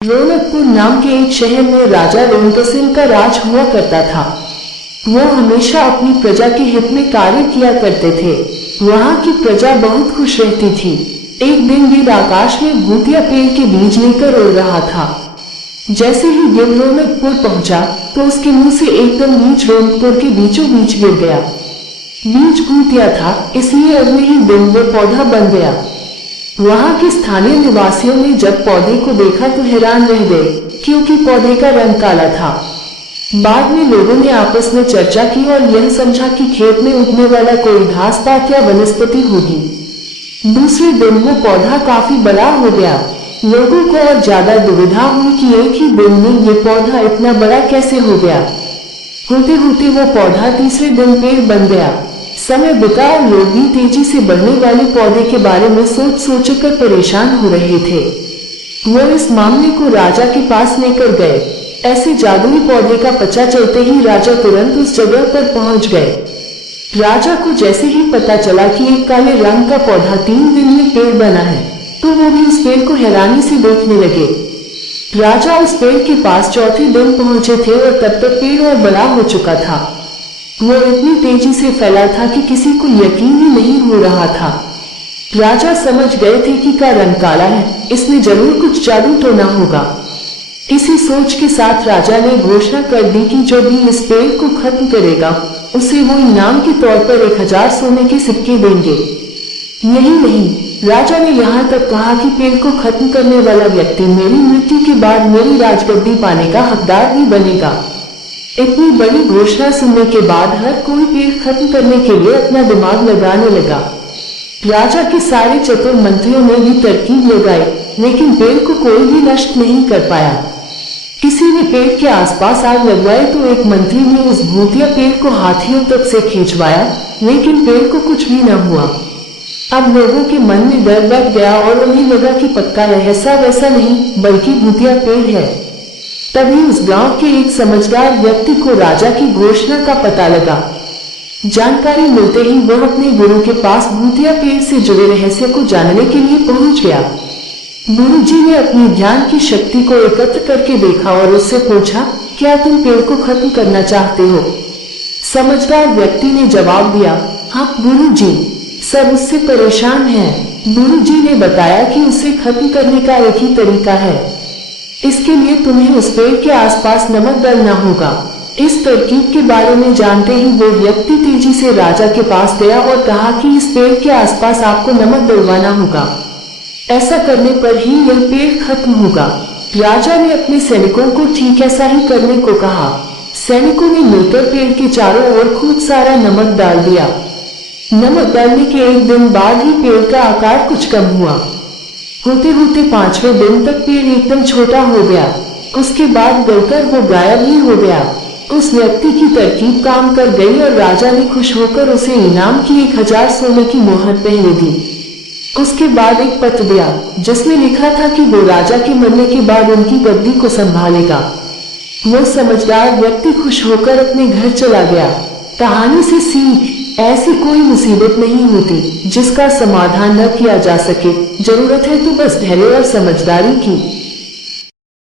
रौनकपुर नाम के एक शहर में राजा रोनकसेन का राज हुआ करता था। वो हमेशा अपनी प्रजा के हित में कार्य किया करते थे। वहाँ की प्रजा बहुत खुश रहती थी। एक दिन गिद्ध आकाश में भूतिया पेड़ के बीज लेकर उड़ रहा था। जैसे ही गिद्ध रौनकपुर पहुंचा तो उसके मुंह से एकदम बीज रौनकपुर के बीचों बीच गिर गया। बीज भूतिया था, इसलिए अगले ही दिन वो पौधा बन गया। वहाँ के स्थानीय निवासियों ने जब पौधे को देखा तो हैरान रह गए, क्योंकि पौधे का रंग काला था। बाद में लोगों ने आपस में चर्चा की और यह समझा कि खेत में उगने वाला कोई घास पात या वनस्पति होगी। दूसरे दिन वो पौधा काफी बड़ा हो गया। लोगों को और ज्यादा दुविधा हुई कि एक ही दिन में ये पौधा इतना बड़ा कैसे हो गया। होते होते वो पौधा तीसरे दिन पेड़ बन गया। समय बीता और लोग भी तेजी से बढ़ने वाले पौधे के बारे में सोच सोचकर परेशान हो रहे थे। वो इस मामले को राजा के पास लेकर गए। ऐसे जादुई पौधे का पता चलते ही राजा तुरंत उस जगह पर पहुंच गए। राजा को जैसे ही पता चला कि एक काले रंग का पौधा 3 दिन में पेड़ बना है, तो वो भी उस पेड़ को हैरानी से देखने लगे। राजा उस पेड़ के पास चौथे दिन पहुंचे थे और तब तक पेड़ और बड़ा हो चुका था। वो इतनी तेजी से फैला था कि किसी को यकीन ही नहीं हो रहा था। राजा समझ गए थे कि का रंग काला है, इसमें जरूर कुछ जादू टोना होगा। इसी सोच के साथ राजा ने घोषणा कर दी कि जो भी इस पेड़ को खत्म करेगा उसे वो इनाम के तौर पर 1000 सोने के सिक्के देंगे। यही नहीं, राजा ने यहाँ तक कहा कि पेड़ को खत्म करने वाला व्यक्ति मेरी मृत्यु के बाद मेरी राजगद्दी पाने का हकदार भी बनेगा। इतनी बड़ी घोषणा सुनने के बाद हर कोई पेड़ खत्म करने के लिए अपना दिमाग लगाने लगा। राजा के सारे चतुर मंत्रियों ने भी तरकीब लगाई, लेकिन पेड़ को कोई भी नष्ट नहीं कर पाया। किसी ने पेड़ के आसपास आग लगवाई तो एक मंत्री ने उस भूतिया पेड़ को हाथियों तक से खींचवाया, लेकिन पेड़ को कुछ भी न हुआ। अब लोगों के मन में डर बैठ गया और उन्हें लगा कि पक्का ऐसा वैसा नहीं बल्कि भूतिया पेड़ है। तभी उस गांव के एक समझदार व्यक्ति को राजा की घोषणा का पता लगा। जानकारी मिलते ही वह अपने गुरु के पास भूतिया पेड़ से जुड़े रहस्य को जानने के लिए पहुंच गया। गुरु जी ने अपनी ध्यान की शक्ति को एकत्र करके देखा और उससे पूछा, क्या तुम पेड़ को खत्म करना चाहते हो? समझदार व्यक्ति ने जवाब दिया, हाँ गुरु जी, सब उससे परेशान हैं। गुरु जी ने बताया कि उसे खत्म करने का एक ही तरीका है। इसके लिए तुम्हें उस पेड़ के आसपास नमक डालना होगा। इस तरकीब के बारे में जानते ही वो व्यक्ति तेजी से राजा के पास गया और कहा कि इस पेड़ के आसपास आपको नमक डलवाना होगा। ऐसा करने पर ही यह पेड़ खत्म होगा। राजा ने अपने सैनिकों को ठीक ऐसा ही करने को कहा। सैनिकों ने मिलकर पेड़ के चारों ओर खूब सारा नमक डाल दिया। नमक डालने के एक दिन बाद ही पेड़ का आकार कुछ कम हुआ। होते होते 5वें दिन तक पेड़ एकदम छोटा हो गया। उसके बाद गलकर वो गायब ही हो गया। उस व्यक्ति की तरकीब काम कर गई और राजा ने खुश होकर उसे इनाम की 1000 सोने की मोहर पहले दी। उसके बाद एक पत्र दिया जिसमें लिखा था कि वो राजा के मरने के बाद उनकी गद्दी को संभालेगा। वो समझदार व्यक्ति खुश होकर अपने घर चला गया। कहानी से सीख, ऐसी कोई मुसीबत नहीं होती जिसका समाधान न किया जा सके। जरूरत है तो बस धैर्य और समझदारी की।